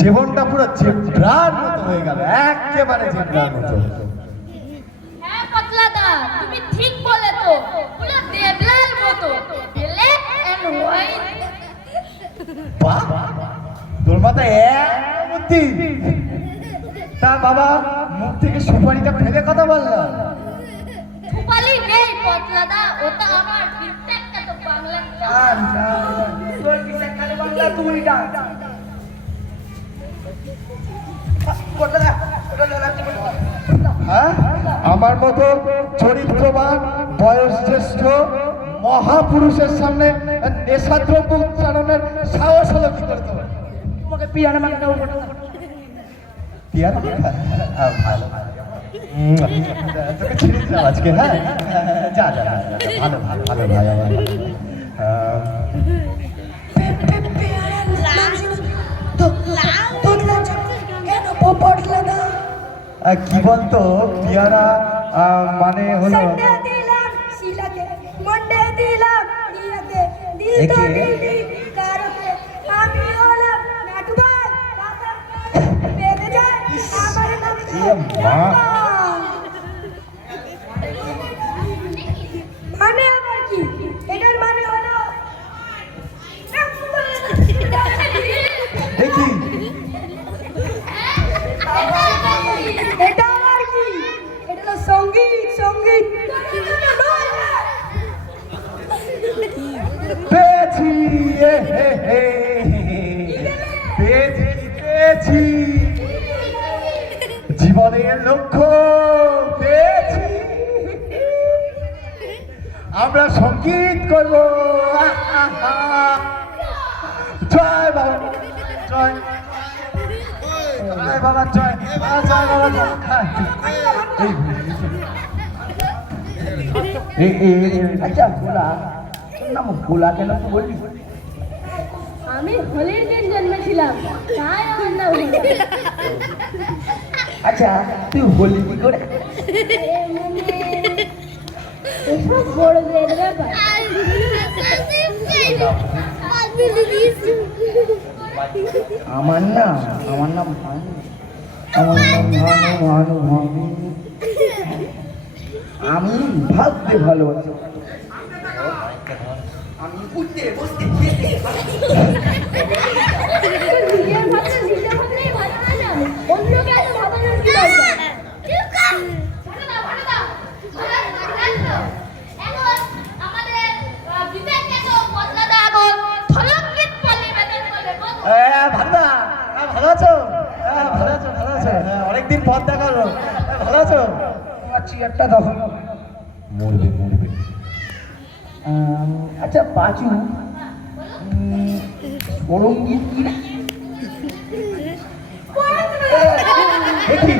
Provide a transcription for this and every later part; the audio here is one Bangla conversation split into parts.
জীবনটা পুরো জেব্রার মতো হয়ে গেল, একেবারে জেব্রার মতো। হ্যাঁ পতলাদা, তুমি ঠিক বলে তো, পুরো দেবলার মতো, ব্ল্যাক এন্ড হোয়াইট। বাহ, তোর মাথায় এক বুদ্ধি। তা বাবা, মুখ থেকে সুপারিটা ফেলে কথা বললাম। সুপালি নেই পতলাদা, ওটা আমার বিস্তারটা তো বাংলা। তোর কিসের কানে বাংলা তুমি ডাক হ্যাঁ, আমার মতো চরিত্রবান বয়স জ্যেষ্ঠ মহাপুরুষের সামনে নেশাদ্রব্য উচ্চারণের সাহস হলো কি করে তোমার? তোমাকে পিয়ানো মাংস পিয়ানো ভালো, তোকে ছেড়ে দিলাম আজকে। হ্যাঁ, যা যা যা, ভালো ভালো ভালো ভাই আমার। কি বলতো পিয়ারা মানে হলো মানে আবার কি? এটার মানে হলো দেখি এটা আবার কি? এটা হলো সঙ্গীত। সঙ্গীত পেয়েছি, পেয়েছি পেয়েছি, জীবনের লক্ষ্য পেয়েছি। আমরা সঙ্গীত করবো। জয় বাবা, জয় জয় বাবা, জয় জয় বাবা, জয়। আচ্ছা ভোলা, তোর নাম ভোলা কেন তুই বললি? আমি হোলির দিন জন্মেছিলাম, তাই আমার নাম ভোলা। আচ্ছা তুই বললি কি করে? এসব বড়দের ব্যাপার। আমার নাম ভানু। আমার নাম ভানু ভানু। আমি ভাবতে ভালোবাসি। আমি উঠতে বসতে খেতে নিজের ভাবনা নিজে ভাবলেই ভালো হয় না, অন্যকে এত ভাবানোর কি দরকার? ভালো আছো? ভালো আছো, ভালো আছো? অনেকদিন পর দেখা হলো। ভালো আছো? তোমার চেয়ারটা দেখো। মরবে মরবে। আচ্ছা পাঁচু, সরঙ্গীত কি? দেখি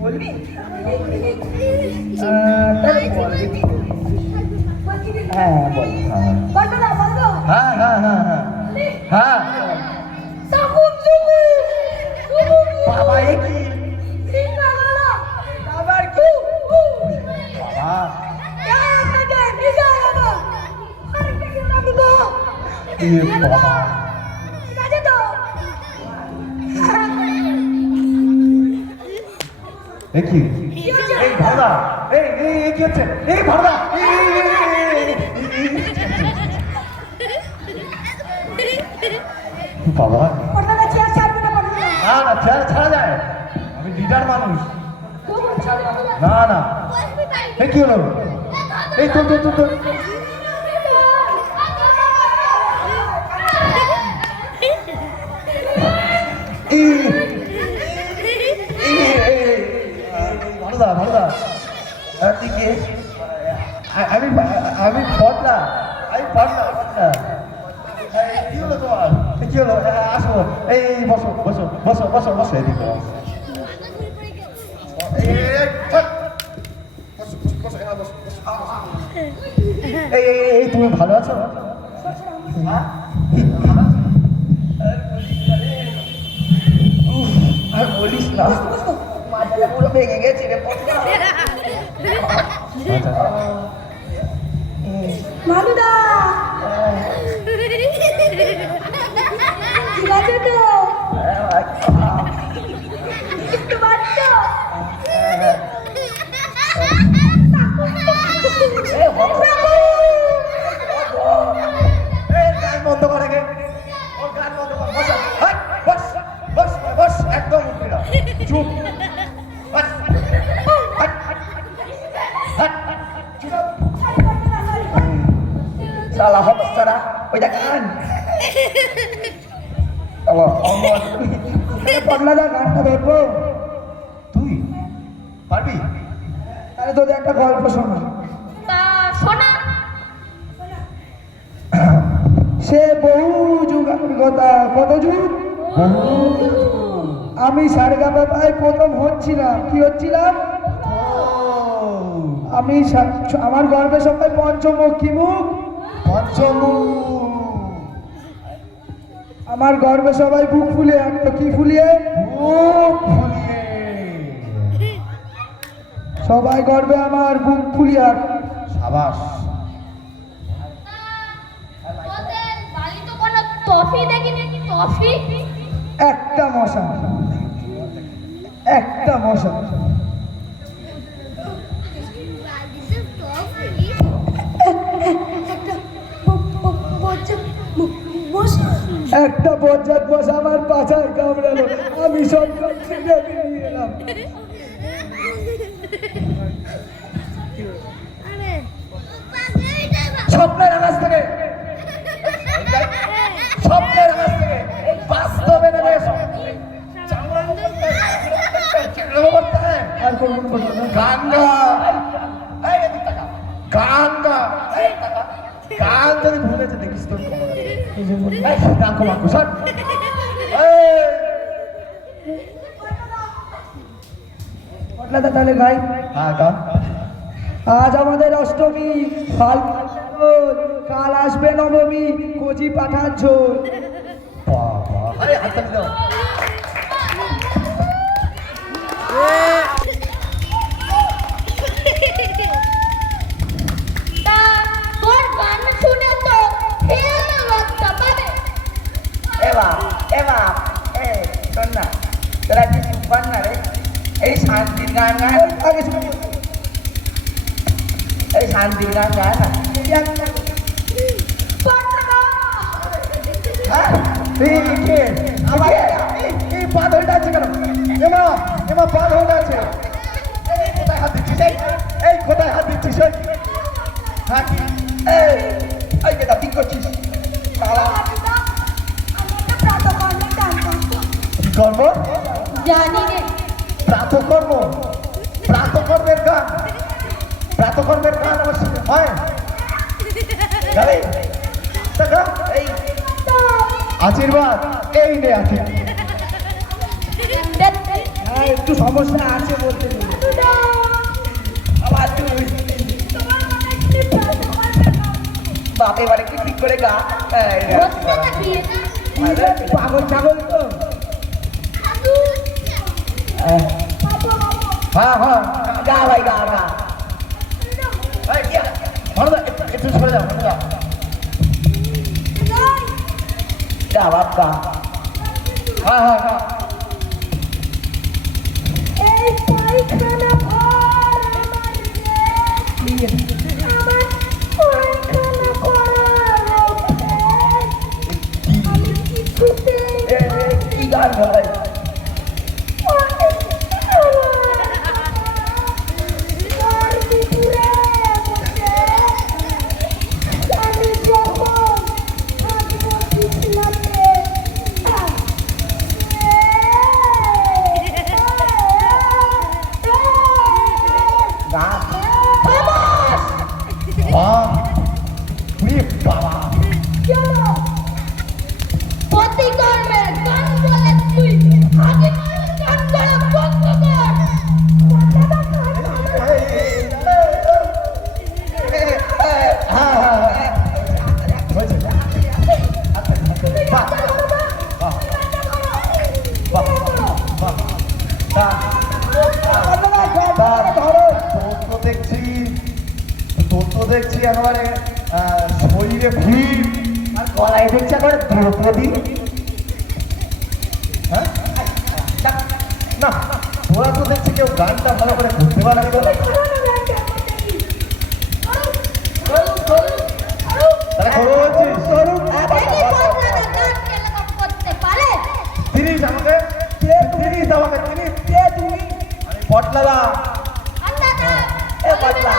বলবি? তাহলে বল দেখি। হ্যাঁ বল। বলতো বলতো হ্যাঁ হ্যাঁ হ্যাঁ হ্যাঁ হ্যাঁ। সাকুম সুকু বাবা এ কি? সিংহালা আবার কি? বাবা এ বাবা, এ কি? এই ভাড়া, এই কি হচ্ছে? এই ভাড়া, বাবা না না, ছাড়া যায়। আমি লিডার মানুষ। না না, এ কি হলো? এই তোর তোর তোর তোর ভালোদা ভালোদা, আমি আমি পড়লা, আমি পড়লা। কি হলো তোমার? কি হলো? আসো, এই বসো বসো বসো বসো বসো, এদিকে এই তুমি ভালো আছো? আর বলিস না, মাথাটা পুরো ভেঙে গেছে রে। মালুদা শালা হতছাড়া ওইটা গান পটলাদা গানটা ধরবো তুই পারবি? তাহলে তোদের একটা গল্প শোনা। তা শোনা। সে বহু যুগ আগের কথা, কত যুগ? আমি সারেগামাপায় প্রথম হচ্ছিলাম। কি হচ্ছিলাম? আমি আমার গর্বে সবাই পঞ্চমুখ। কি মুখ? পঞ্চমুখ। আমার গর্বে সবাই বুক ফুলিয়ে আঁকতো। কি ফুলিয়ে? বুক ফুলিয়ে। সবাই গর্বে আমার বুক ফুলিয়ে আঁকতো। সাবাস। তোদের বাড়ি তো কোনো টফি দেখিনি। টফি? একটা মশা, একটা মশা। একটা বজ্জাত মশা আমার পাছায় কামড়ালো। আমি সব ছিঁড়ে নিয়ে এলাম। স্বপ্নের আকাশ থেকে, স্বপ্নের আকাশ থেকে বাস্তবে নেমে এসো। আর কোন গান গা। এই এদিক তাকা। গান গা। এই তাকা। গান যদি ভুলেছে দেখিস তোর খবর আছে। এই ডাকো মাকু সর। পটলাদা তাহলে গাই। হ্যাঁ গা। আজ আমাদের অষ্টমী, কাল আসবে নবমী, কচি পাঠার ঝোল। বাবা আরে হাতটা দাও। তা তোর গান শুনে তো ফের লজ্জা পাবে। এবার এবার এই শোন না, তোরা কি সুপার না রে? এই শান্তির গান গায়, এই শান্তির গান গায় না। হ্যাঁ এই কে আমার এই পা ধরে আছে কেন? এমা এমা পা ধরে আছে। এই কোথায় হাত দিচ্ছিস? এই কোথায় হাত দিচ্ছিস? হ্যাঁ কি? এই বেটা ঠিক করছিস? কি কর্ম? জানি রে। প্রাতকর্ম। প্রাতকর্মের গান। প্রাতকর্মের গান আমার সাথে হয়। যাবে? টাকা? এই আশীর্বাদ এই নে আশীর্বাদ। হ্যাঁ একটু সমস্যা আছে বলতে গেলে। আবার তুই বাপ এবারে কি ঠিক করে গা। হচ্ছেটা কি? পাগল ছাগল তো। হ্যাঁ হ্যাঁ গা ভাই গা গা। ভালো একটু সরে যাও সরে যাও। গা বাপ গা। হ্যাঁ হ্যাঁ হ্যাঁ এই পায়খানা ঘর আমার রে, আমার পায়খানা করার আমি কিছুতে কি গান ভাই? ঘর ভিতরে বসে আমি যখন থাকবো বিছনাতে গা বাবা প্রতিকর্মের গান বলে তুই আগে গান করা বন্ধ কর। দেখছি একেবারে শরীরে ভিড় আর গলায় দেখছে একবার দ্রৌপদী। হ্যাঁ না তোরা তো দেখছি কেউ গানটা ভালো করে করতে পারে না। তাহলে করো বলছিস? করতে পারে তিরিশ আমাকে তিরিশ আমাকে তিরিশ। আমি পটলাদা। এ পাতলা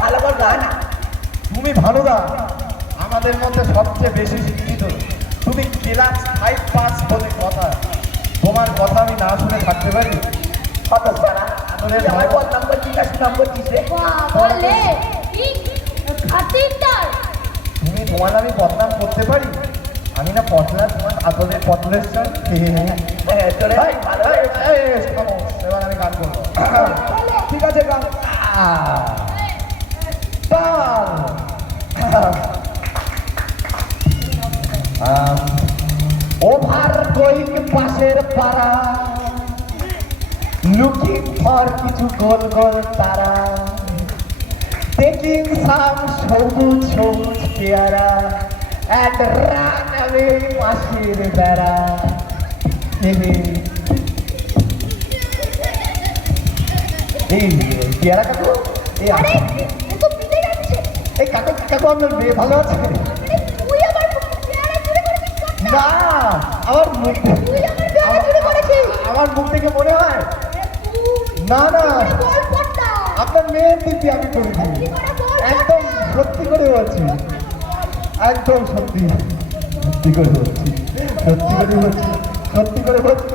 ভালো করে গা না। তুমি ভানুদা আমাদের মধ্যে সবচেয়ে বেশি শিক্ষিত। তুমি ক্লাস 5 পাস বলে কথা, তোমার কথা আমি না শুনে থাকতে পারি? কত সারা আমার বদনাম করছিস না সুনাম করছিস রে? বলে কি খাতিরদার তুমি তোমার আমি বদনাম করতে পারি? আমি না পটলা, তোমার আসলে পটলেশ্বর। তোরে ভালো এবার আমি গান করবো। ঠিক আছে গান। তাল। ওভার গোয়িং পাশের পাড়া, লুকিং ফর কিছু গোল গোল তারা, টেকিং সাম সবুজ সবুজ পেয়ারা and run away মাসির বেড়া। এই পেয়ারা কাকু, এই আরে এ তো পিটে যাচ্ছে। এই কাকু কাকু আপনার মেয়ে ভালো আছে? আরে তুই আমার পেয়ারা চুরি করেছিস কোনটা? না, আমার মুখ, তুই আমার পেয়ারা চুরি করেছিস। আমার মুখ থেকে মনে হয় তুই না না বল কোনটা? আপনার মেয়ের দিদি আমি করেছি, একদম সত্যি করে বলছি, একদম সত্যি সত্যি করে বলছি, সত্যি করে বলছি, সত্যি করে বলছি।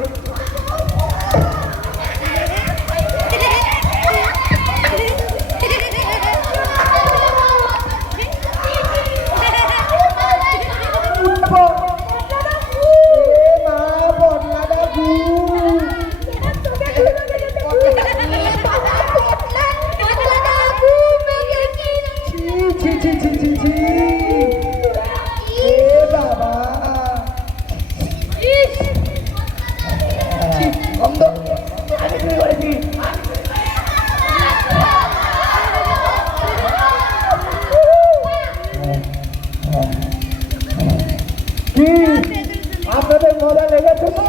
আপনাদের মজা লেগেছে তো?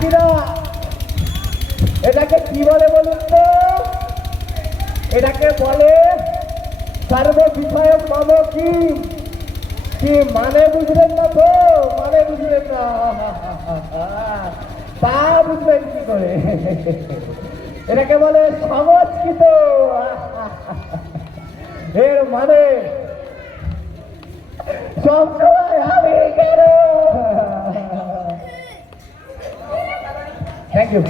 কিনা এটাকে কি বলে বলুন তো? এটাকে বলে সর্ব বিষয়ক মম কি? কি মানে বুঝলেন না তো? মানে বুঝলেন না, তা বুঝবেন কি করে? এটাকে বলে সংস্কৃত। এর মানে সবসময় আমি কেন? Thank you.